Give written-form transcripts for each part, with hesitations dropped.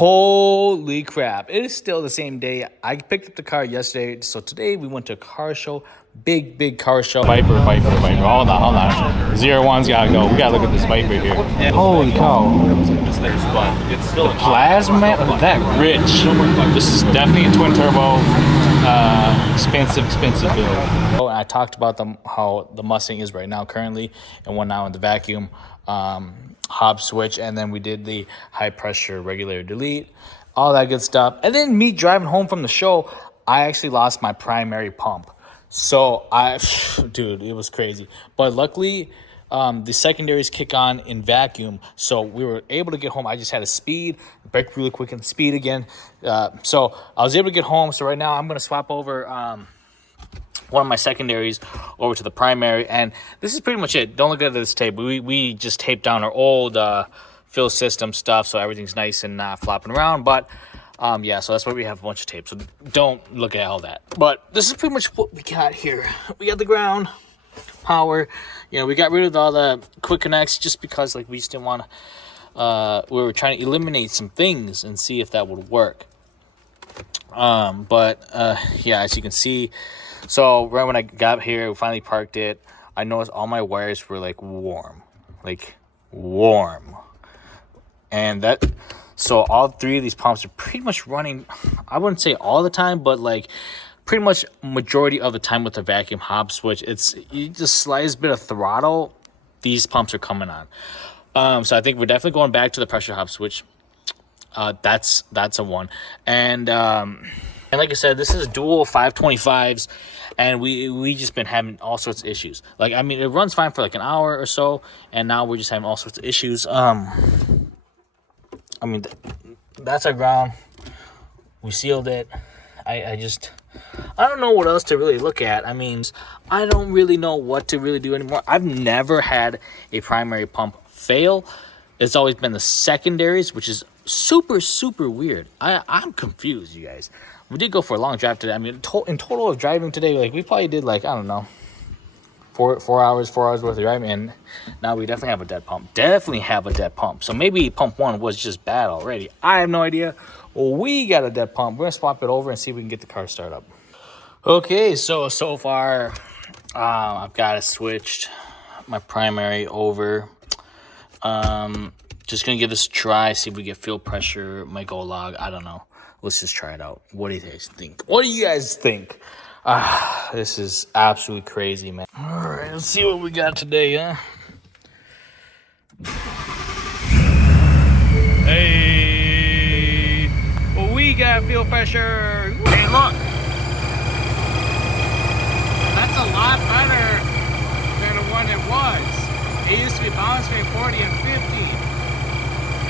Holy crap. It is still the same day. I picked up the car yesterday. So today we went to a car show. Big car show. Viper. Hold on. 01's gotta go. We gotta look at this Viper here. Yeah, holy cow. It's still the plasma, that rich. This is definitely a twin turbo. Expensive build. I talked about how the Mustang is right now currently, and one now in the vacuum Hobbs switch, and then we did the high pressure regulator delete, all that good stuff. And then me driving home from the show, I actually lost my primary pump. So dude, it was crazy. But luckily, the secondaries kick on in vacuum, so we were able to get home. I just had to speed, brake really quick, and speed again. So I was able to get home. So right now I'm gonna swap over one of my secondaries over to the primary, and this is pretty much it. Don't look at this tape. We just taped down our old fill system stuff, so everything's nice and not flopping around. But yeah, so that's why we have a bunch of tape. So don't look at all that. But this is pretty much what we got here. We got the ground, power. You know, we got rid of all the quick connects just because, like, we just didn't want to. We were trying to eliminate some things and see if that would work. Yeah, as you can see, so right when I got here, we finally parked it. I noticed all my wires were warm, and that. So all three of these pumps are pretty much running, I wouldn't say all the time, but pretty much majority of the time with the vacuum Hobbs switch. You just slightest bit of throttle, these pumps are coming on. So I think we're definitely going back to the pressure Hobbs switch. That's a one. And like I said, this is dual 525s, and we just been having all sorts of issues. It runs fine for an hour or so, and now we're just having all sorts of issues. That's our ground. We sealed it. I don't know what else to really look at. I don't really know what to really do anymore. I've never had a primary pump fail. It's always been the secondaries, which is super weird. I'm confused, you guys. We did go for a long drive today. In total of driving today, we probably did I don't know, four hours worth of driving, and now we definitely have a dead pump. So maybe pump one was just bad already. I have no idea. Well, we got a dead pump. We're gonna swap it over and see if we can get the car started up. Okay, so far I've got it switched, my primary over. Just gonna give this a try, see if we get fuel pressure, might go log, I don't know. Let's just try it out. What do you guys think? This is absolutely crazy, man. All right, let's see what we got today, huh? Hey, well, we got fuel pressure. Hey, look. That's a lot better than the one it was. It used to be bouncing 40 and 50.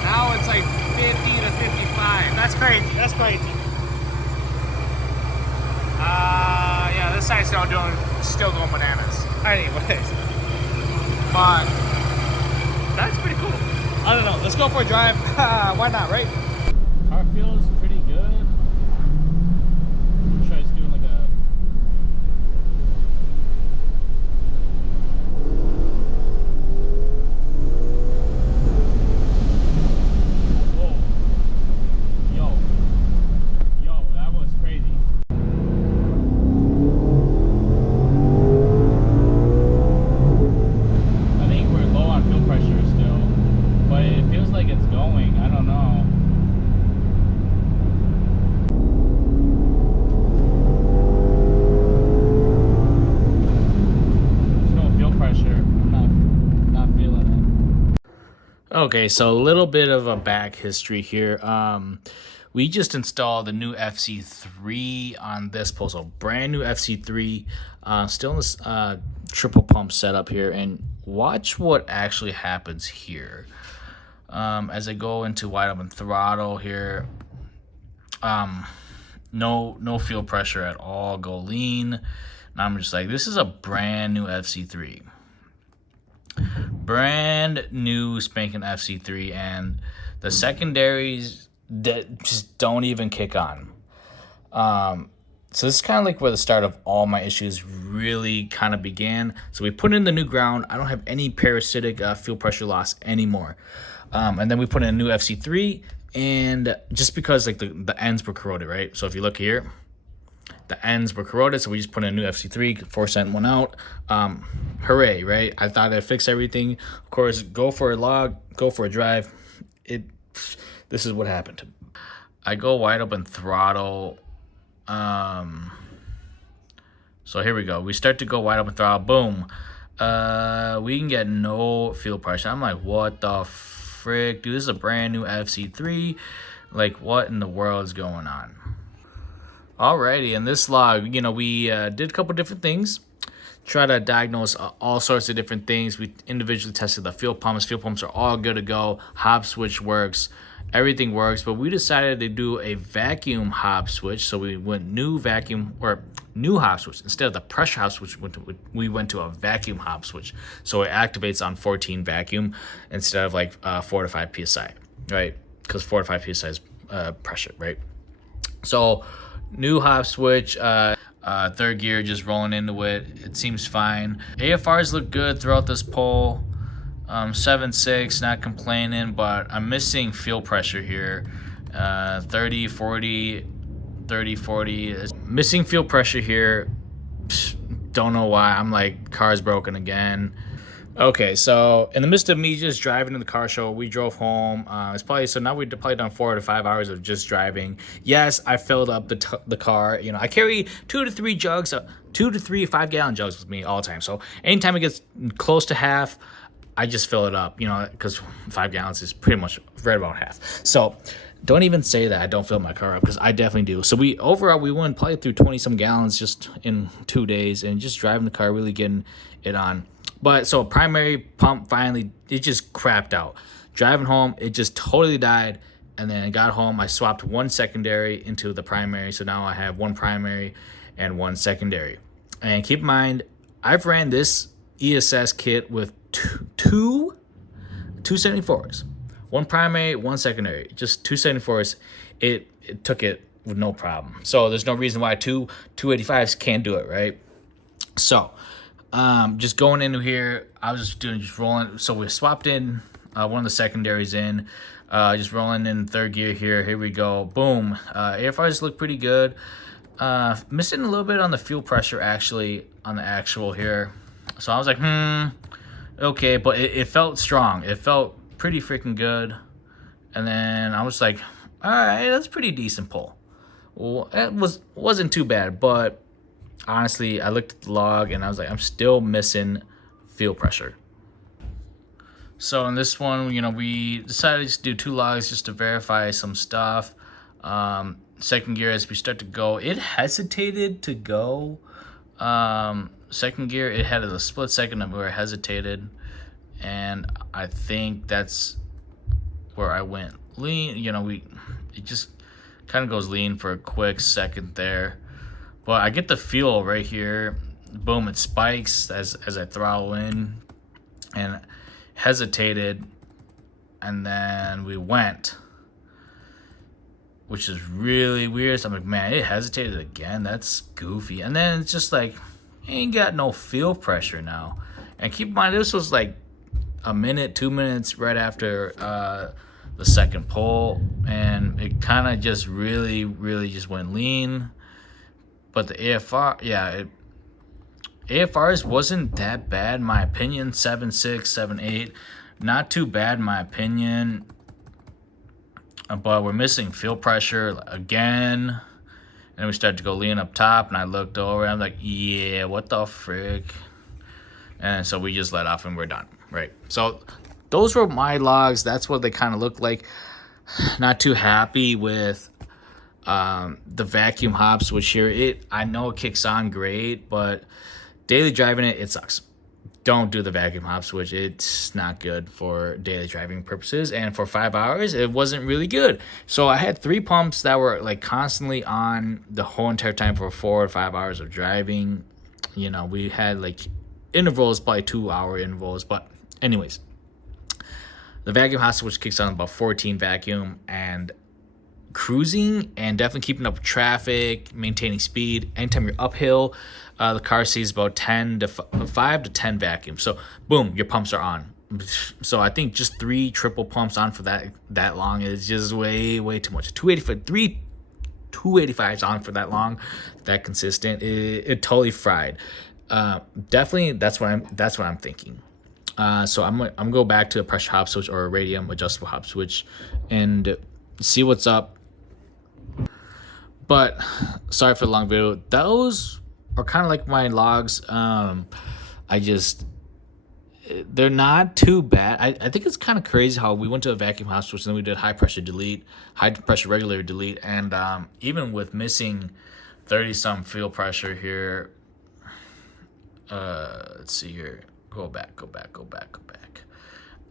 Now it's 50 to 55. That's crazy. Yeah, this side's still going bananas. Anyways, but that's pretty cool. I don't know. Let's go for a drive. Why not, right? Car feels pretty good. Try just doing a. Whoa. Yo, that was crazy. I think we're low on fuel pressure still, but it feels like it's going. I don't know. There's no fuel pressure. I'm not feeling it. Okay, so a little bit of a back history here. We just installed the new FC3 on this pole, so brand new FC3, still in this triple pump setup here, and watch what actually happens here. As I go into wide open throttle here, no fuel pressure at all, go lean, and I'm just this is a brand new FC3. Brand new spanking FC3, and the secondaries that just don't even kick on. So this is kind of where the start of all my issues really kind of began. So we put in the new ground. I don't have any parasitic fuel pressure loss anymore. And then we put in a new FC3. And just because like the ends were corroded, right? So if you look here, the ends were corroded, so we just put in a new FC3, 4-cent one out. Hooray, right? I thought I'd fix everything. Of course, go for a log, go for a drive. This is what happened. I go wide open throttle. So here we go. We start to go wide open throttle. Boom. We can get no fuel pressure. I'm like, what the frick? Dude, this is a brand new FC3. Like, what in the world is going on? Alrighty, in this log, you know, we did a couple different things. Try to diagnose all sorts of different things. We individually tested the fuel pumps. Fuel pumps are all good to go. Hobbs switch works. Everything works. But we decided to do a vacuum Hobbs switch. So we went new vacuum or new Hobbs switch. Instead of the pressure Hobbs switch, we went to a vacuum Hobbs switch. So it activates on 14 vacuum instead of like 4 to 5 PSI, right? Because 4 to 5 PSI is pressure, right? So new Hobbs switch, third gear, just rolling into it. It seems fine. AFRs look good throughout this pull. 7.6, not complaining, but I'm missing fuel pressure here. 30, 40, 30, 40. Missing fuel pressure here. Don't know why. I'm like, car's broken again. Okay, so in the midst of me just driving to the car show, we drove home. It's probably, so now we've probably done 4 to 5 hours of just driving. Yes, I filled up the car. You know, I carry 2 to 3 jugs, 2 to 3 5-gallon jugs with me all the time. So anytime it gets close to half, I just fill it up, you know, because 5 gallons is pretty much right about half. So don't even say that I don't fill my car up, because I definitely do. So overall we went probably through 20 some gallons just in 2 days, and just driving the car, really getting it on. But so primary pump finally, it just crapped out. Driving home, it just totally died. And then I got home, I swapped one secondary into the primary. So now I have one primary and one secondary. And keep in mind, I've ran this ESS kit with two 274s. One primary, one secondary. Just 274s. It took it with no problem. So there's no reason why two 285s can't do it, right? So just going into here, I was just rolling. So we swapped in one of the secondaries in, just rolling in third gear here. Here we go. Boom. AFRs look pretty good. Missing a little bit on the fuel pressure actually on the actual here. So I was like, okay, but it felt strong. It felt pretty freaking good. And then I was like, all right, that's pretty decent pull. Well, it wasn't too bad, but honestly, I looked at the log and I was like, I'm still missing fuel pressure. So in this one, you know, we decided to do 2 logs just to verify some stuff. Second gear, as we start to go, it hesitated to go. Second gear, it had a split second of where it hesitated. And I think that's where I went lean. You know, it just kind of goes lean for a quick second there. But I get the feel right here. Boom, it spikes as I throttle in, and hesitated, and then we went, which is really weird. So I'm like, man, it hesitated again. That's goofy. And then it's just like, ain't got no fuel pressure now. And keep in mind, this was like a minute, 2 minutes right after the second pull, and it kind of just really just went lean. But the AFR, yeah, AFRs wasn't that bad in my opinion. 7.6, 7.8, not too bad in my opinion. But we're missing fuel pressure again. And we started to go lean up top, and I looked over and I'm like, yeah, what the frick? And so we just let off and we're done, right? So those were my logs. That's what they kind of look like. Not too happy with the vacuum Hobbs switch here. I know it kicks on great, but daily driving it sucks. Don't do the vacuum Hobbs switch. It's not good for daily driving purposes, and for 5 hours it wasn't really good. So I had 3 pumps that were like constantly on the whole entire time for 4 or 5 hours of driving. You know, we had like intervals, probably 2-hour intervals, but anyways, the vacuum Hobbs switch kicks on about 14 vacuum, and cruising and definitely keeping up with traffic, maintaining speed. Anytime you're uphill, the car sees about 5 to 10 vacuums. So boom, your pumps are on. So I think just 3 triple pumps on for that long is just way too much. 285, 285s on for that long, that consistent, it totally fried. Definitely, that's what I'm thinking. So I'm gonna go back to a pressure hop switch or a radium adjustable hop switch and see what's up. But sorry for the long video. Those are kind of like my logs. They're not too bad. I think it's kind of crazy how we went to a vacuum hop switch and then we did high pressure delete, high pressure regulator delete, and even with missing 30 some fuel pressure here. Let's see here. Go back.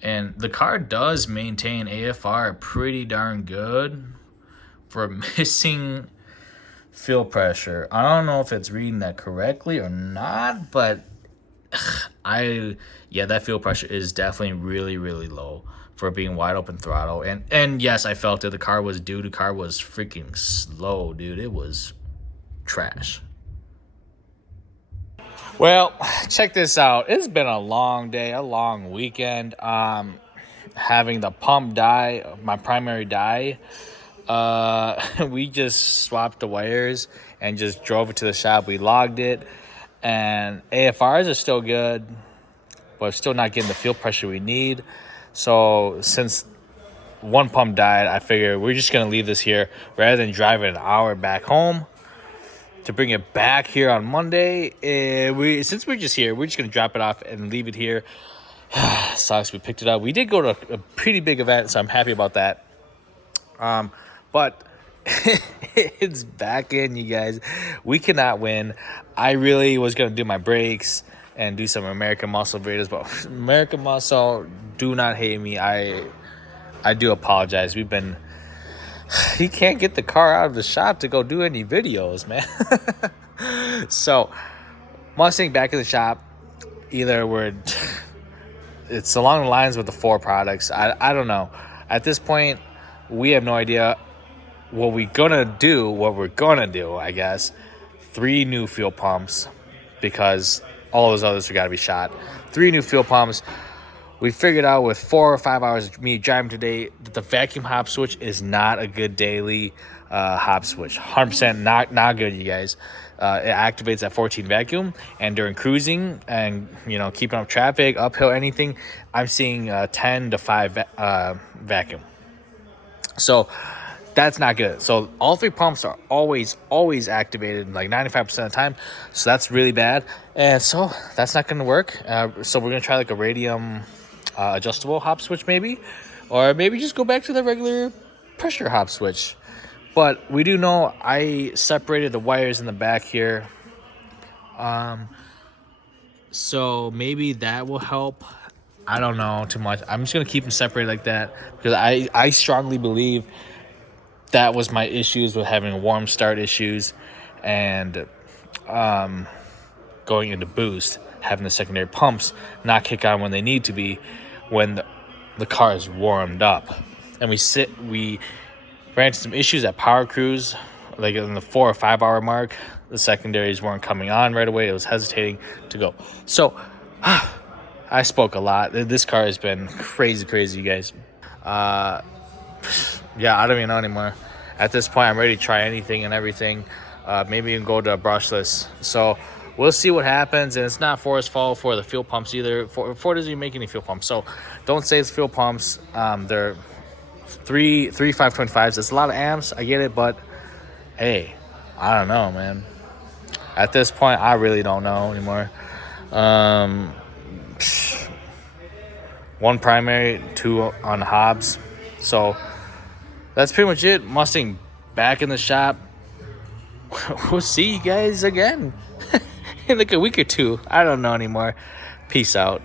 And the car does maintain AFR pretty darn good for missing fuel pressure. I don't know if it's reading that correctly or not, but that fuel pressure is definitely really low for being wide open throttle. And yes, I felt it. The car was freaking slow, dude. It was trash. Well, check this out. It's been a long day, a long weekend. Having the pump die, my primary die. We just swapped the wires and just drove it to the shop. We logged it, and AFRs are still good, but still not getting the fuel pressure we need. So since one pump died, I figured we're just gonna leave this here rather than driving an hour back home to bring it back here on Monday. Since we're just here, we're just gonna drop it off and leave it here. Sucks we picked it up. We did go to a pretty big event, so I'm happy about that. But it's back in, you guys. We cannot win. I really was gonna do my brakes and do some American Muscle videos, but American Muscle, do not hate me. I do apologize. You can't get the car out of the shop to go do any videos, man. So Mustang back in the shop. It's along the lines with the 4 products. I don't know. At this point, we have no idea what we're gonna do, I guess. 3 new fuel pumps, because all those others have got to be shot. 3 new fuel pumps. We figured out with 4 or 5 hours of me driving today that the vacuum hop switch is not a good daily hop switch. 100% not good, you guys. It activates at 14 vacuum, and during cruising and keeping up traffic, uphill, anything, I'm seeing 10 to 5 vacuum. So that's not good. So all 3 pumps are always activated, like 95% of the time. So that's really bad, and so that's not going to work. So we're going to try like a radium adjustable hop switch maybe, or maybe just go back to the regular pressure hop switch. But we do know I separated the wires in the back here, so maybe that will help. I don't know too much. I'm just gonna keep them separated like that, because I strongly believe that was my issues with having warm start issues, and going into boost, having the secondary pumps not kick on when they need to be, when the car is warmed up. And we ran into some issues at power cruise, like in the 4 or 5 hour mark. The secondaries weren't coming on right away. It was hesitating to go. So I spoke a lot. This car has been crazy, you guys. I don't even know anymore. At this point, I'm ready to try anything and everything. Maybe even go to a brushless. So we'll see what happens. And it's not Ford's fault for the fuel pumps either. Ford doesn't even make any fuel pumps. So don't say it's fuel pumps. They're 3 525s. It's a lot of amps. I get it. But, hey, I don't know, man. At this point, I really don't know anymore. 1 primary, 2 on Hobbs. So that's pretty much it. Mustang back in the shop. We'll see you guys again in like a week or 2. I don't know anymore. Peace out.